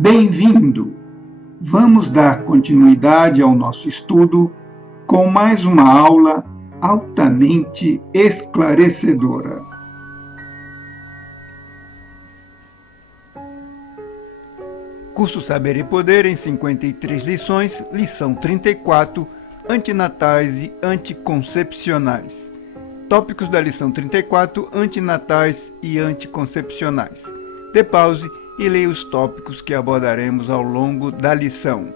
Bem-vindo! Vamos dar continuidade ao nosso estudo com mais uma aula altamente esclarecedora. Curso Saber e Poder em 53 lições, lição 34, antinatais e anticoncepcionais. Tópicos da lição 34, antinatais e anticoncepcionais. Dê pause e leia os tópicos que abordaremos ao longo da lição.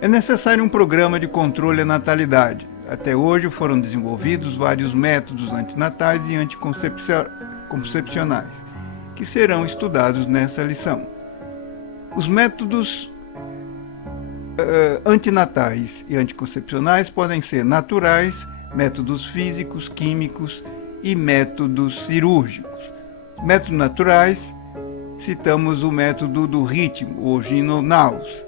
É necessário um programa de controle à natalidade. Até hoje foram desenvolvidos vários métodos antinatais e anticoncepcionais, que serão estudados nessa lição. Os métodos antinatais e anticoncepcionais podem ser naturais, métodos físicos, químicos e métodos cirúrgicos. Métodos naturais, citamos o método do ritmo, o Ginoknaus.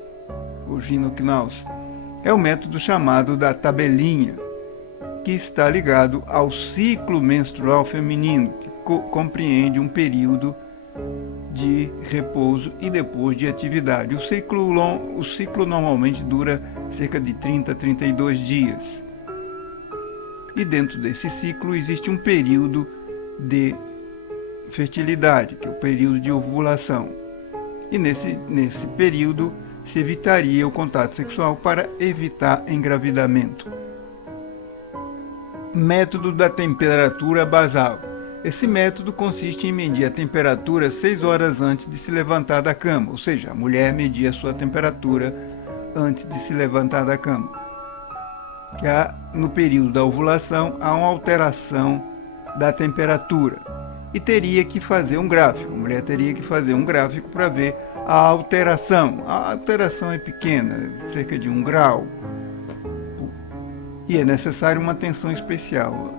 É o método chamado da tabelinha, que está ligado ao ciclo menstrual feminino, que compreende um período de repouso e depois de atividade. O ciclo normalmente dura cerca de 30 a 32 dias. E dentro desse ciclo existe um período de fertilidade, que é o período de ovulação. E nesse período se evitaria o contato sexual para evitar engravidamento. Método da temperatura basal. Esse método consiste em medir a temperatura 6 horas antes de se levantar da cama, ou seja, a mulher medir a sua temperatura antes de se levantar da cama. No período da ovulação há uma alteração da temperatura e teria que fazer um gráfico. A mulher teria que fazer um gráfico para ver a alteração. A alteração é pequena, cerca de 1 grau, e é necessário uma atenção especial.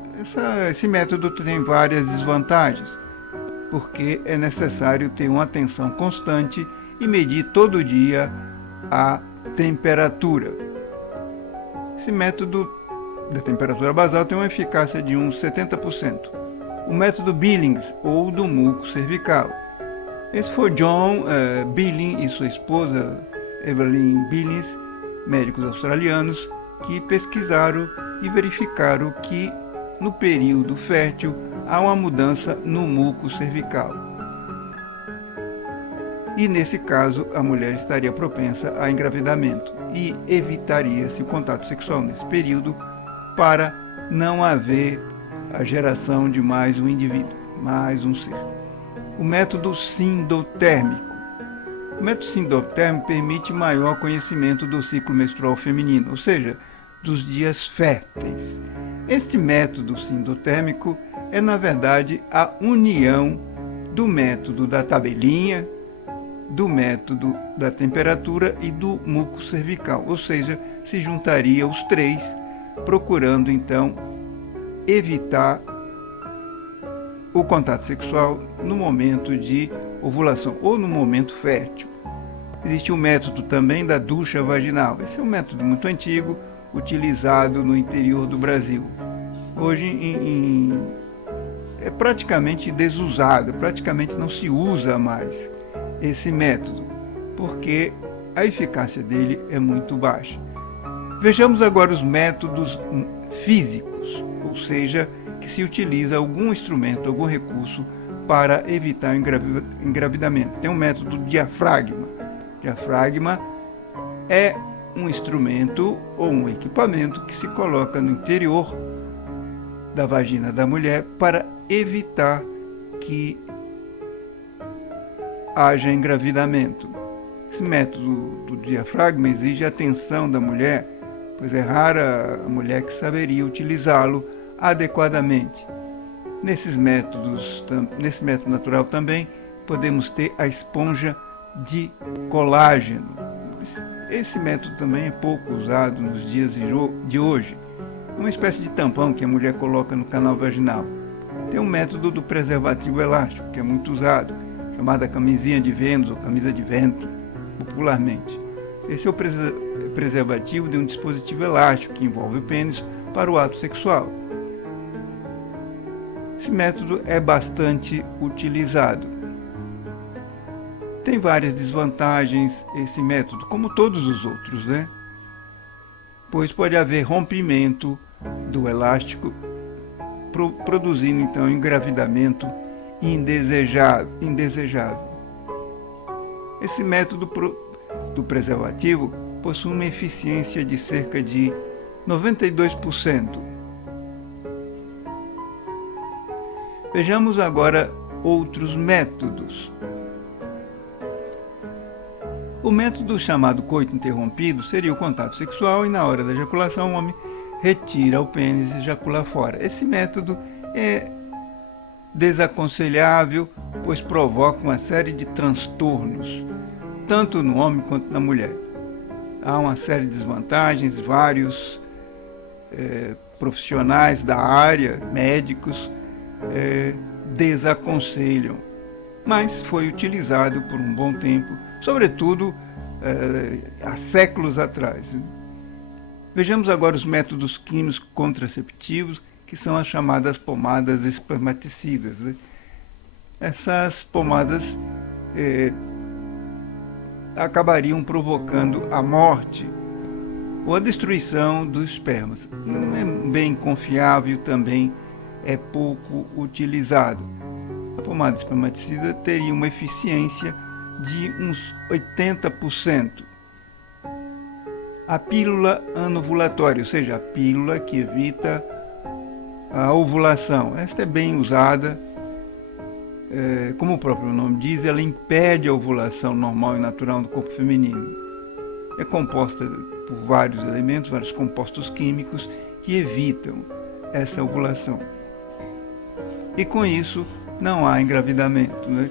Esse método tem várias desvantagens, porque é necessário ter uma atenção constante e medir todo dia a temperatura. Esse método da temperatura basal tem uma eficácia de uns 70%. O método Billings, ou do muco cervical. Esse foi John Billing e sua esposa Evelyn Billings, médicos australianos, que pesquisaram e verificaram que no período fértil há uma mudança no muco cervical. E nesse caso a mulher estaria propensa a engravidamento e evitaria-se o contato sexual nesse período para não haver a geração de mais um indivíduo, mais um ser. O método sindotérmico. O método sindotérmico permite maior conhecimento do ciclo menstrual feminino, ou seja, dos dias férteis. Este método sindotérmico é, na verdade, a união do método da tabelinha, do método da temperatura e do muco cervical, ou seja, se juntaria os três, procurando, então, evitar o contato sexual no momento de ovulação ou no momento fértil. Existe um método também da ducha vaginal. Esse é um método muito antigo, utilizado no interior do Brasil. Hoje é praticamente desusado, praticamente não se usa mais esse método, porque a eficácia dele é muito baixa. Vejamos agora os métodos físicos, ou seja, que se utiliza algum instrumento, algum recurso para evitar o engravidamento. Tem um método diafragma. Diafragma é um instrumento ou um equipamento que se coloca no interior da vagina da mulher para evitar que haja engravidamento. Esse método do diafragma exige a atenção da mulher, pois é rara a mulher que saberia utilizá-lo adequadamente. Nesse método natural também podemos ter a esponja de colágeno. Esse método também é pouco usado nos dias de hoje. É uma espécie de tampão que a mulher coloca no canal vaginal. Tem um método do preservativo elástico, que é muito usado, chamada camisinha de Vênus ou camisa de ventre, popularmente. Esse é o preservativo de um dispositivo elástico que envolve o pênis para o ato sexual. Esse método é bastante utilizado. Tem várias desvantagens esse método, como todos os outros, né? Pois pode haver rompimento do elástico, produzindo então engravidamento indesejável. Esse método do preservativo possui uma eficiência de cerca de 92%. Vejamos agora outros métodos. O método chamado coito interrompido seria o contato sexual e na hora da ejaculação o homem retira o pênis e ejacula fora. Esse método é desaconselhável, pois provoca uma série de transtornos, tanto no homem quanto na mulher. Há uma série de desvantagens, vários profissionais da área, médicos, desaconselham, mas foi utilizado por um bom tempo, sobretudo há séculos atrás. Vejamos agora os métodos químicos contraceptivos, que são as chamadas pomadas espermaticidas. Essas pomadas acabariam provocando a morte ou a destruição dos espermas. Não é bem confiável, também é pouco utilizado. A pomada espermaticida teria uma eficiência de uns 80%. A pílula anovulatória, ou seja, a pílula que evita a ovulação. Esta é bem usada, como o próprio nome diz, ela impede a ovulação normal e natural do corpo feminino. É composta por vários elementos, vários compostos químicos que evitam essa ovulação. E com isso não há engravidamento, né?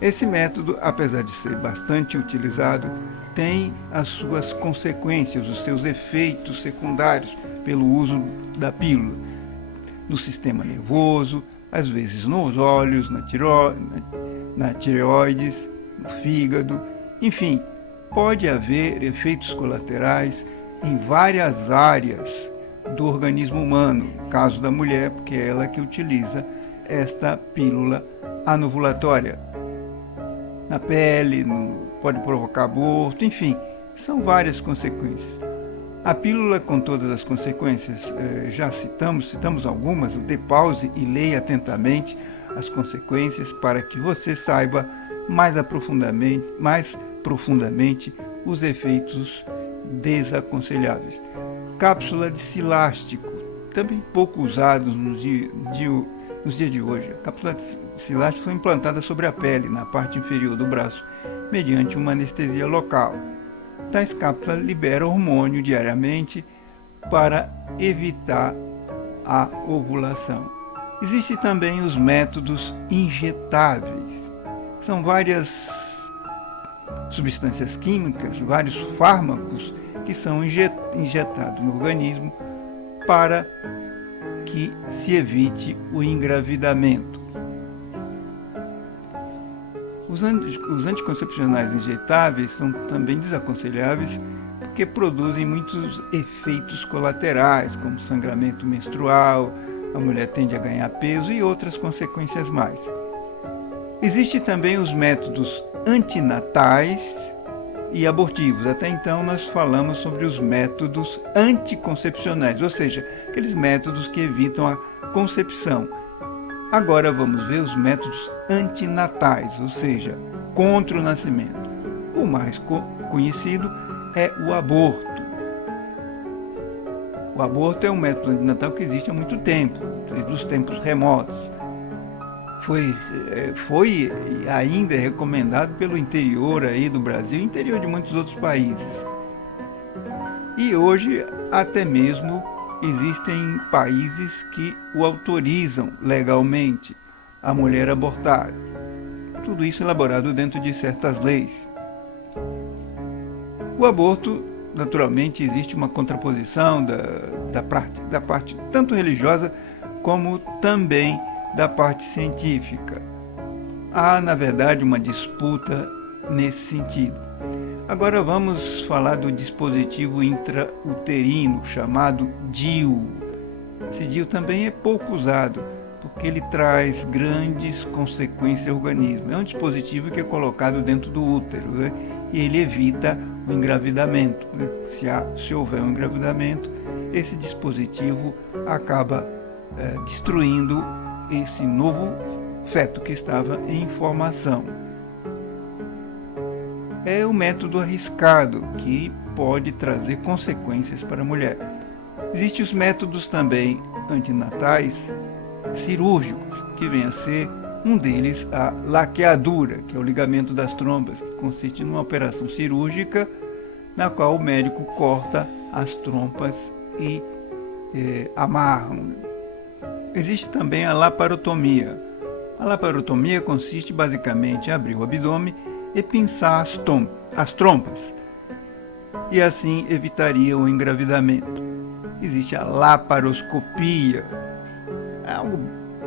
Esse método, apesar de ser bastante utilizado, tem as suas consequências, os seus efeitos secundários pelo uso da pílula no sistema nervoso, às vezes nos olhos, na tireoides, no fígado, enfim, pode haver efeitos colaterais em várias áreas do organismo humano, no caso da mulher, porque é ela que utiliza esta pílula anovulatória. Na pele, pode provocar aborto, enfim, são várias consequências. A pílula com todas as consequências, já citamos algumas, dê pause e leia atentamente as consequências para que você saiba mais profundamente os efeitos desaconselháveis. Cápsula de silástico, também pouco usados nos dias de hoje. A cápsula de silástico foi implantada sobre a pele, na parte inferior do braço, mediante uma anestesia local. Tais cápsulas liberam hormônio diariamente para evitar a ovulação. Existem também os métodos injetáveis. São várias substâncias químicas, vários fármacos que são injetados no organismo para que se evite o engravidamento. Os anticoncepcionais injetáveis são também desaconselháveis porque produzem muitos efeitos colaterais, como sangramento menstrual, a mulher tende a ganhar peso e outras consequências mais. Existem também os métodos antinatais e abortivos. Até então nós falamos sobre os métodos anticoncepcionais, ou seja, aqueles métodos que evitam a concepção. Agora vamos ver os métodos antinatais, ou seja, contra o nascimento. O mais conhecido é o aborto. O aborto é um método antinatal que existe há muito tempo, desde os tempos remotos. Foi e ainda é recomendado pelo interior aí do Brasil e interior de muitos outros países. E hoje até mesmo existem países que o autorizam legalmente a mulher abortar. Tudo isso elaborado dentro de certas leis. O aborto, naturalmente, existe uma contraposição da parte tanto religiosa como também da parte científica. Há, na verdade, uma disputa nesse sentido. Agora vamos falar do dispositivo intrauterino chamado DIU. Esse DIU também é pouco usado, porque ele traz grandes consequências ao organismo. É um dispositivo que é colocado dentro do útero, né? E ele evita o engravidamento, né? Se houver um engravidamento, esse dispositivo acaba destruindo esse novo feto que estava em formação. É um método arriscado que pode trazer consequências para a mulher. Existem os métodos também antinatais cirúrgicos, que vem a ser um deles a laqueadura, que é o ligamento das trompas, que consiste numa operação cirúrgica na qual o médico corta as trompas e amarram. Existe também a laparotomia. A laparotomia consiste basicamente em abrir o abdômen e pinçar as trompas, e assim evitaria o engravidamento. Existe a laparoscopia, algo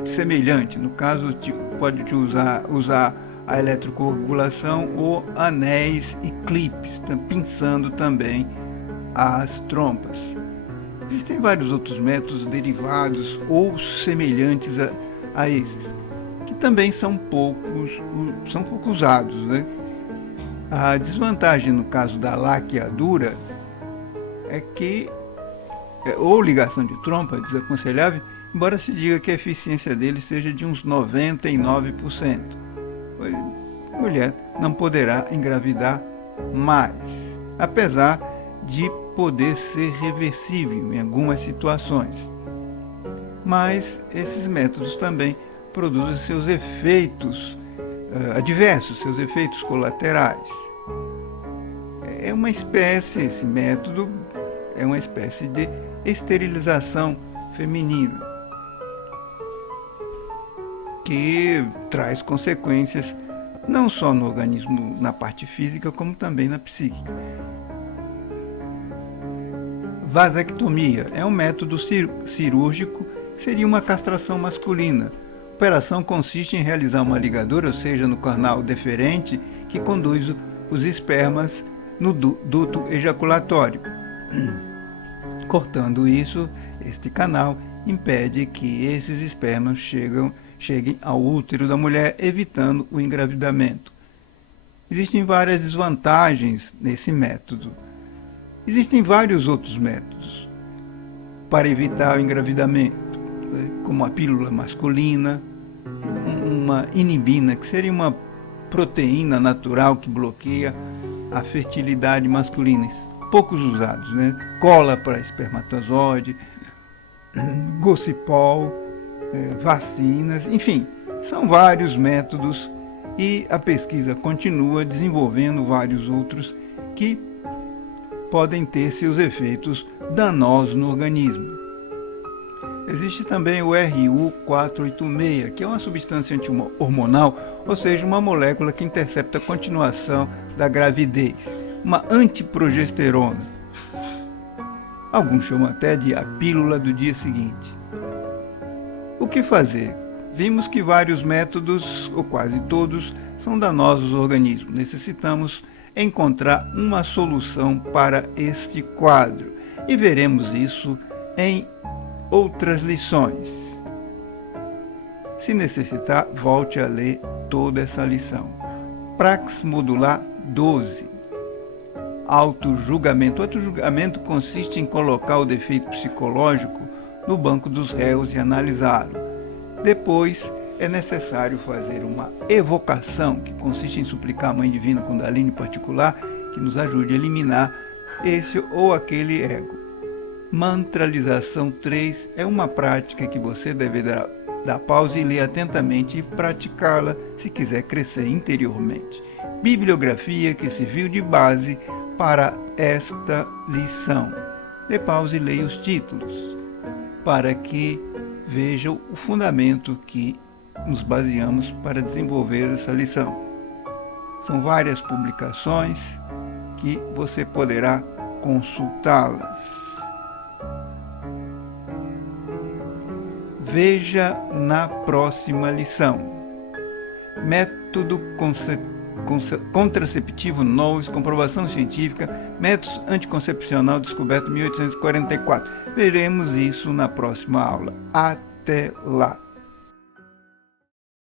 semelhante, no caso pode usar a eletrocoagulação ou anéis e clipes, pinçando também as trompas. Existem vários outros métodos derivados ou semelhantes a esses, que também são pouco usados, né? A desvantagem no caso da laqueadura é que, ou ligação de trompa, desaconselhável, embora se diga que a eficiência dele seja de uns 99%. A mulher não poderá engravidar mais, apesar de poder ser reversível em algumas situações. Mas esses métodos também produzem seus efeitos adversos, seus efeitos colaterais. Esse método é uma espécie de esterilização feminina, que traz consequências não só no organismo, na parte física, como também na psíquica. Vasectomia é um método cirúrgico, seria uma castração masculina. A operação consiste em realizar uma ligadura, ou seja, no canal deferente, que conduz os espermas no duto ejaculatório. Cortando este canal impede que esses espermas cheguem ao útero da mulher, evitando o engravidamento. Existem várias desvantagens nesse método. Existem vários outros métodos para evitar o engravidamento, como a pílula masculina, uma inibina, que seria uma proteína natural que bloqueia a fertilidade masculina, poucos usados, né? Cola para espermatozoide, gocipol, vacinas, enfim, são vários métodos e a pesquisa continua desenvolvendo vários outros que podem ter seus efeitos danosos no organismo. Existe também o RU486, que é uma substância anti-hormonal, ou seja, uma molécula que intercepta a continuação da gravidez, uma antiprogesterona. Alguns chamam até de a pílula do dia seguinte. O que fazer? Vimos que vários métodos, ou quase todos, são danosos ao organismo. Necessitamos encontrar uma solução para este quadro e veremos isso em outras lições. Se necessitar, volte a ler toda essa lição. Praxis modular 12. Autojulgamento. O autojulgamento consiste em colocar o defeito psicológico no banco dos réus e analisá-lo. Depois, é necessário fazer uma evocação, que consiste em suplicar a Mãe Divina Kundalini particular que nos ajude a eliminar esse ou aquele ego. Mantralização 3 é uma prática que você deve dar pausa e ler atentamente e praticá-la se quiser crescer interiormente. Bibliografia que serviu de base para esta lição. Dê pausa e leia os títulos, para que vejam o fundamento que nos baseamos para desenvolver essa lição. São várias publicações que você poderá consultá-las. Veja na próxima lição. Método contraceptivo Knowles, comprovação científica, método anticoncepcional descoberto em 1844. Veremos isso na próxima aula. Até lá!